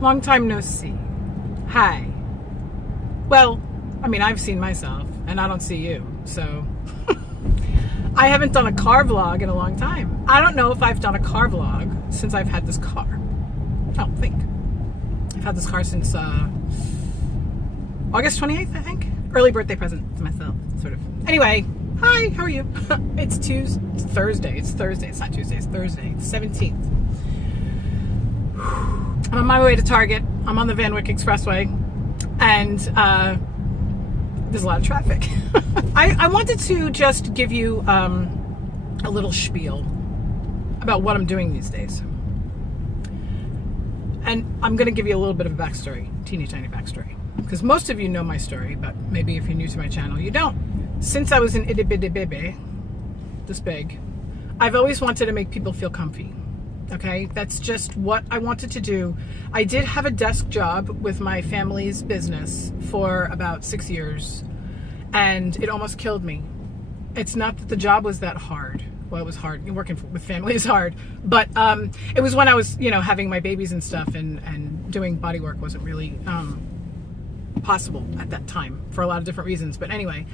Long time no see. Hi. Well, I mean, I've seen myself, and I don't see you, so... I haven't done a car vlog in a long time. I don't know if I've done a car vlog since I've had this car. I don't think. I've had this car since August 28th, I think. Early birthday present to myself, sort of. Anyway, hi, how are you? It's Thursday. It's Thursday. It's not Tuesday. It's Thursday. It's 17th. I'm on my way to Target. I'm on the Van Wyck Expressway, and there's a lot of traffic. I wanted to just give you a little spiel about what I'm doing these days. And I'm going to give you a little bit of a backstory, teeny tiny backstory. Because most of you know my story, but maybe if you're new to my channel, you don't. Since I was an itty bitty baby, this big, I've always wanted to make people feel comfy. Okay, that's just what I wanted to do. I did have a desk job with my family's business for about 6 years, and it almost killed me. It's not that the job was that hard. Well, it was hard. Working with family is hard, but it was when I was, having my babies and stuff, and doing body work wasn't really possible at that time for a lot of different reasons. But anyway,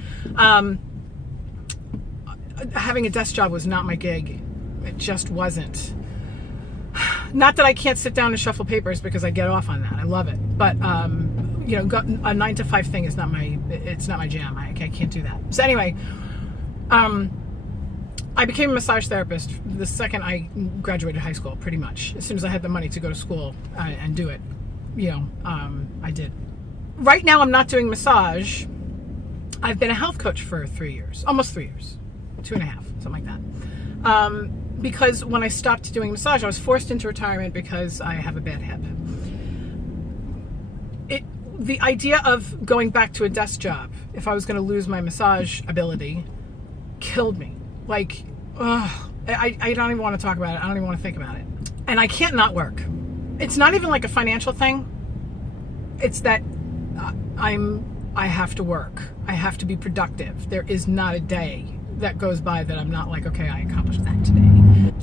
having a desk job was not my gig. It just wasn't. Not that I can't sit down and shuffle papers, because I get off on that. I love it. But, a 9 to 5 thing is not it's not my jam. I can't do that. So anyway, I became a massage therapist the second I graduated high school, pretty much. As soon as I had the money to go to school and do it, I did. Right now I'm not doing massage. I've been a health coach for 3 years, almost 3 years, 2.5, something like that. Because when I stopped doing massage, I was forced into retirement because I have a bad hip. The idea of going back to a desk job, if I was going to lose my massage ability, killed me. Like, I don't even want to talk about it. I don't even want to think about it. And I can't not work. It's not even like a financial thing. It's that I have to work. I have to be productive. There is not a day that goes by that I'm not like, okay, I accomplished that today.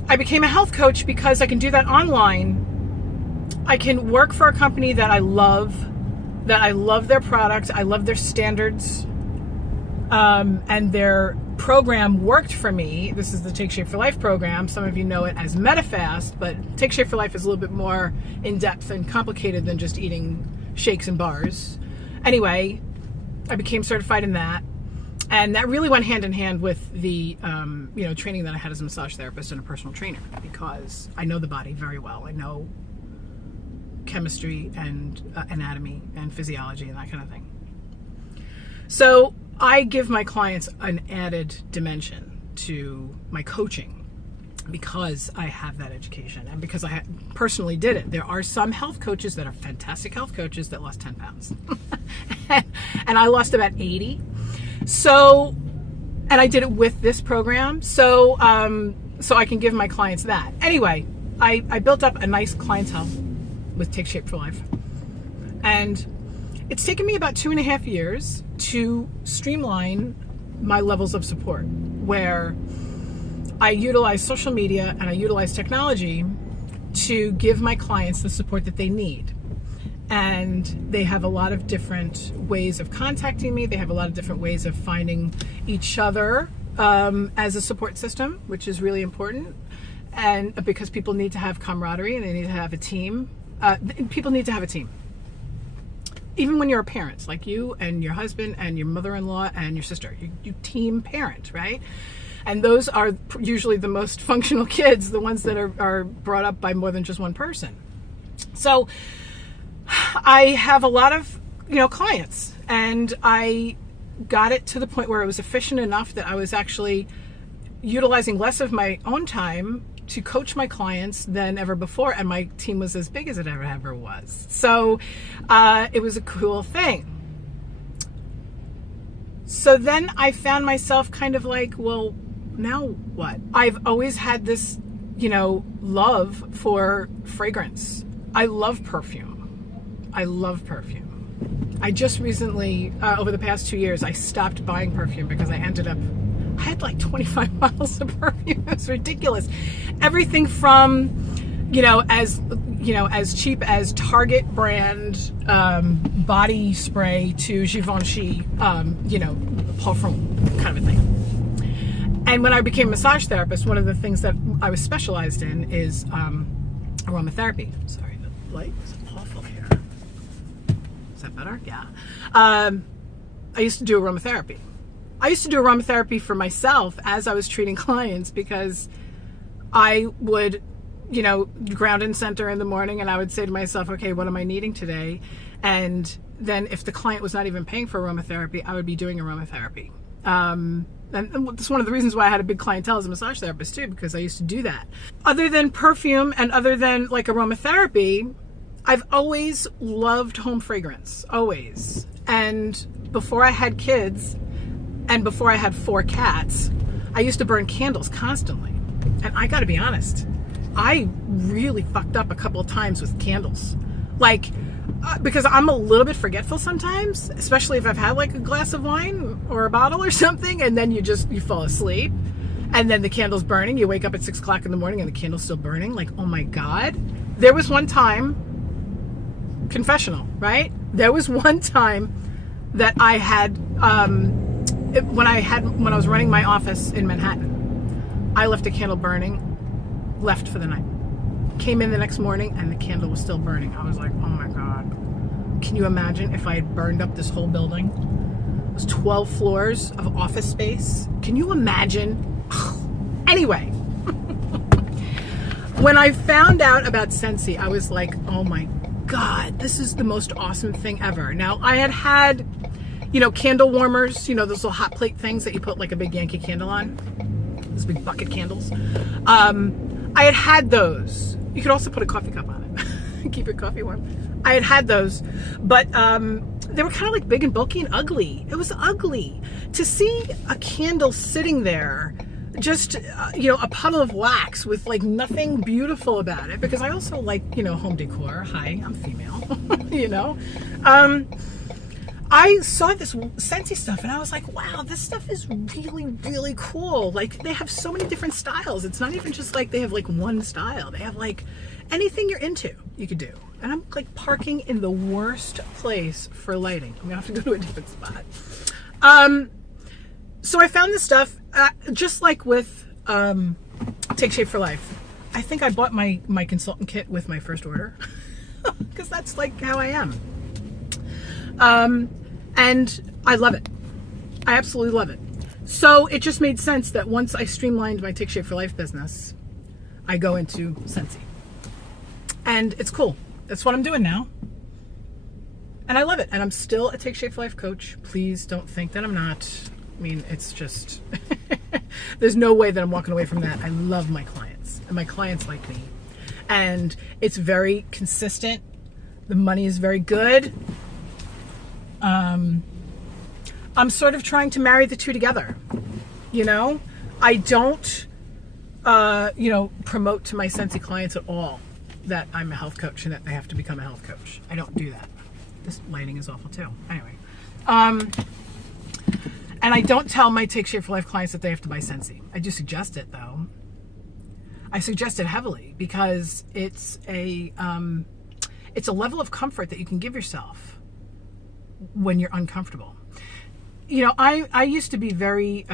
I became a health coach because I can do that online. I can work for a company that I love their product, I love their standards, and their program worked for me. This is the Take Shape for Life program. Some of you know it as MetaFast, but Take Shape for Life is a little bit more in-depth and complicated than just eating shakes and bars. Anyway, I became certified in that. And that really went hand in hand with the, training that I had as a massage therapist and a personal trainer, because I know the body very well. I know chemistry and anatomy and physiology and that kind of thing. So I give my clients an added dimension to my coaching because I have that education and because I personally did it. There are some health coaches that are fantastic health coaches that lost 10 pounds. And I lost about 80. So, and I did it with this program, so I can give my clients that. Anyway, I built up a nice clientele with Take Shape for Life, and it's taken me about 2.5 years to streamline my levels of support, where I utilize social media and I utilize technology to give my clients the support that they need. And they have a lot of different ways of contacting me. They have a lot of different ways of finding each other as a support system, which is really important. And because people need to have camaraderie and they need to have a team. People need to have a team. Even when you're a parent, like you and your husband and your mother-in-law and your sister, you team parent, right? And those are usually the most functional kids, the ones that are brought up by more than just one person. So I have a lot of, clients, and I got it to the point where it was efficient enough that I was actually utilizing less of my own time to coach my clients than ever before, and my team was as big as it ever was. So it was a cool thing. So then I found myself kind of like, well, now what? I've always had this, love for fragrance. I love perfume. I just recently, over the past 2 years, I stopped buying perfume because I had like 25 bottles of perfume. It was ridiculous. Everything from, as cheap as Target brand body spray to Givenchy, parfum kind of a thing. And when I became a massage therapist, one of the things that I was specialized in is aromatherapy. Sorry, the light is awful here. Is that better? Yeah. I used to do aromatherapy. I used to do aromatherapy for myself as I was treating clients, because I would, ground and center in the morning, and I would say to myself, okay, what am I needing today? And then if the client was not even paying for aromatherapy, I would be doing aromatherapy. And that's one of the reasons why I had a big clientele as a massage therapist too, because I used to do that. Other than perfume and other than like aromatherapy, I've always loved home fragrance, always. And before I had kids and before I had 4 cats, I used to burn candles constantly. And I gotta be honest, I really fucked up a couple of times with candles. Because I'm a little bit forgetful sometimes, especially if I've had like a glass of wine or a bottle or something, and then you fall asleep, and then the candle's burning. You wake up at 6 o'clock in the morning and the candle's still burning. Like, oh my God. There was one time, confessional, right? There was one time that I had, when I was running my office in Manhattan, I left a candle burning, left for the night. Came in the next morning and the candle was still burning. I was like, oh my God. Can you imagine if I had burned up this whole building? It was 12 floors of office space. Can you imagine? Anyway, when I found out about Scentsy, I was like, oh my God, this is the most awesome thing ever. Now, I had, candle warmers, those little hot plate things that you put like a big Yankee candle on, those big bucket candles. I had those. You could also put a coffee cup on it. Keep your coffee warm. I had those, but they were kind of like big and bulky and ugly. It was ugly. To see a candle sitting there, just, a puddle of wax with like nothing beautiful about it, because I also like, home decor. Hi, I'm female, I saw this Scentsy stuff and I was like, wow, this stuff is really, really cool. Like, they have so many different styles. It's not even just like they have like one style. They have like anything you're into, you could do. And I'm like parking in the worst place for lighting. I'm gonna have to go to a different spot. So I found this stuff, just like with Take Shape for Life. I think I bought my consultant kit with my first order, because that's like how I am. And I love it. I absolutely love it. So it just made sense that once I streamlined my Take Shape for Life business, I go into Scentsy. And it's cool. That's what I'm doing now. And I love it. And I'm still a Take Shape for Life coach. Please don't think that I'm not. I mean, it's just, there's no way that I'm walking away from that. I love my clients, and my clients like me. And it's very consistent. The money is very good. I'm sort of trying to marry the two together. I don't, promote to my Scentsy clients at all that I'm a health coach and that they have to become a health coach. I don't do that. This lighting is awful too. Anyway, and I don't tell my Take Shape for Life clients that they have to buy Scentsy. I do suggest it though. I suggest it heavily because it's a level of comfort that you can give yourself when you're uncomfortable. I used to be very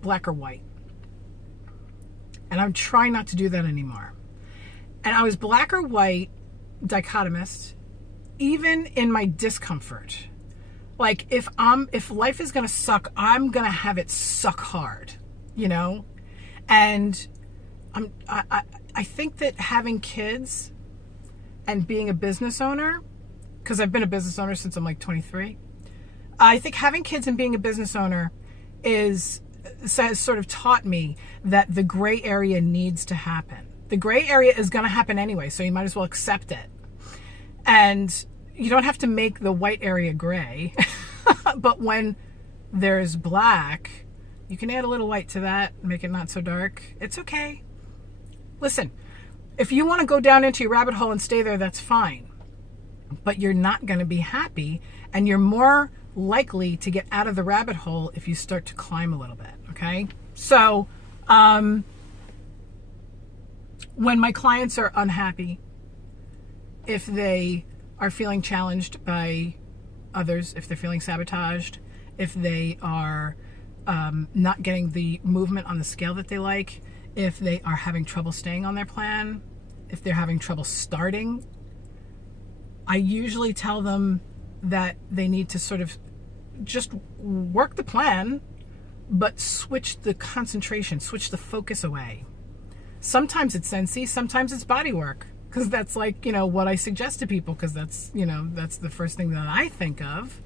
black or white, and I'm trying not to do that anymore. And I was black or white dichotomist, even in my discomfort. Like, if life is gonna suck, I'm gonna have it suck hard, And I think that having kids and being a business owner, because I've been a business owner since I'm like 23. I think having kids and being a business owner has sort of taught me that the gray area needs to happen. The gray area is going to happen anyway, so you might as well accept it. And you don't have to make the white area gray, but when there's black, you can add a little white to that, make it not so dark. It's okay. Listen, if you want to go down into your rabbit hole and stay there, that's fine. But you're not going to be happy, and you're more likely to get out of the rabbit hole if you start to climb a little bit, okay? So, When my clients are unhappy, if they are feeling challenged by others, if they're feeling sabotaged, if they are not getting the movement on the scale that they like, if they are having trouble staying on their plan, if they're having trouble starting, I usually tell them that they need to sort of just work the plan, but switch the concentration, switch the focus away. Sometimes it's Sensi, sometimes it's body work, because that's like, what I suggest to people, because that's, that's the first thing that I think of.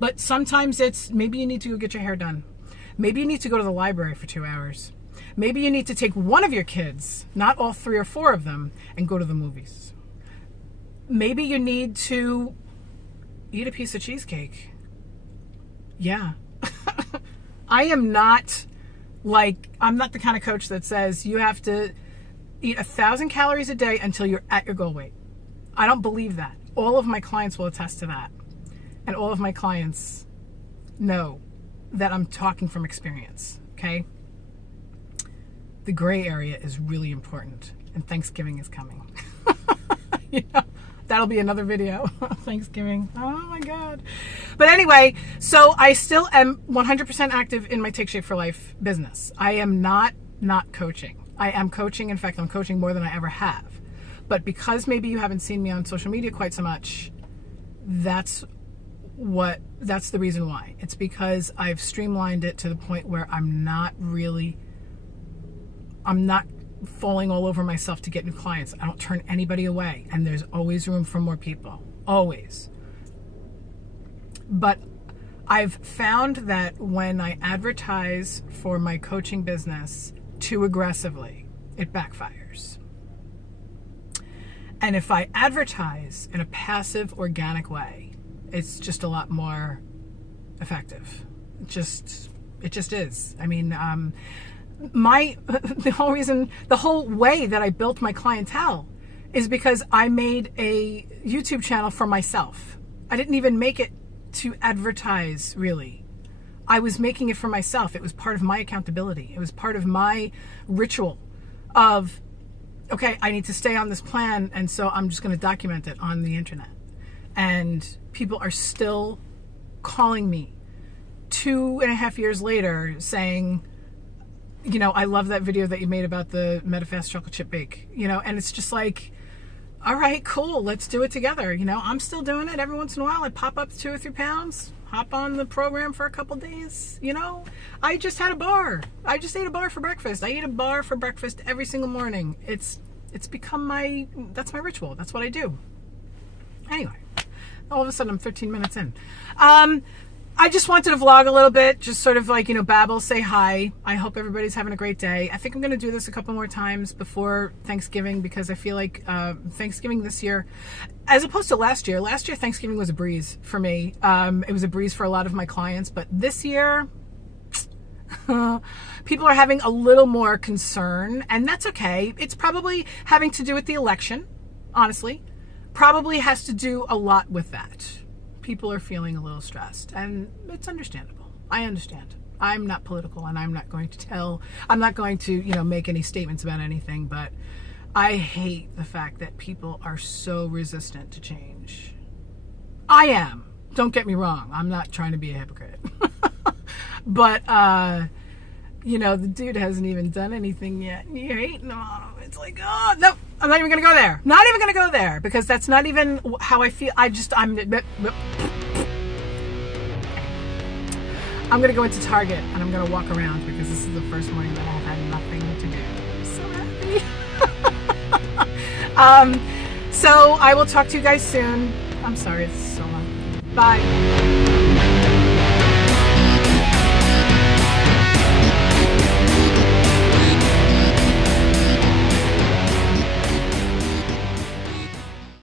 But sometimes it's, maybe you need to go get your hair done. Maybe you need to go to the library for 2 hours. Maybe you need to take one of your kids, not all 3 or 4 of them, and go to the movies. Maybe you need to eat a piece of cheesecake. Yeah. I'm not the kind of coach that says you have to eat 1,000 calories a day until you're at your goal weight. I don't believe that. All of my clients will attest to that. And all of my clients know that I'm talking from experience, okay? The gray area is really important, and Thanksgiving is coming. That'll be another video. Thanksgiving. Oh my God. But anyway, so I still am 100% active in my Take Shape for Life business. I am not coaching. I am coaching. In fact, I'm coaching more than I ever have. But because maybe you haven't seen me on social media quite so much, that's the reason why. It's because I've streamlined it to the point where I'm not falling all over myself to get new clients. I don't turn anybody away, and there's always room for more people. Always. But I've found that when I advertise for my coaching business too aggressively, it backfires. And if I advertise in a passive, organic way, it's just a lot more effective. It just is. I mean, the whole way that I built my clientele is because I made a YouTube channel for myself. I didn't even make it to advertise, really. I was making it for myself. It was part of my accountability. It was part of my ritual of, okay, I need to stay on this plan, and so I'm just going to document it on the internet. And people are still calling me 2.5 years later saying, I love that video that you made about the MetaFast chocolate chip bake, and it's just like, all right, cool, let's do it together. I'm still doing it every once in a while. I pop up 2 or 3 pounds, hop on the program for a couple days. I just had a bar. I just ate a bar for breakfast. I eat a bar for breakfast every single morning. It's become that's my ritual. That's what I do. Anyway, all of a sudden I'm 13 minutes in. I just wanted to vlog a little bit, just sort of like, babble, say hi. I hope everybody's having a great day. I think I'm going to do this a couple more times before Thanksgiving, because I feel like Thanksgiving this year, as opposed to last year Thanksgiving was a breeze for me. It was a breeze for a lot of my clients, but this year, people are having a little more concern, and that's okay. It's probably having to do with the election, honestly. Probably has to do a lot with that. People are feeling a little stressed, and it's understandable. I understand. I'm not political, and I'm not going to make any statements about anything, but I hate the fact that people are so resistant to change. I am. Don't get me wrong. I'm not trying to be a hypocrite. But, the dude hasn't even done anything yet, and you're hating him on him. It's like, oh, no, I'm not even going to go there. Not even going to go there, because that's not even how I feel. I'm going to go into Target, and I'm going to walk around, because this is the first morning that I've had nothing to do. I'm so happy. So I will talk to you guys soon. I'm sorry it's so long. Bye.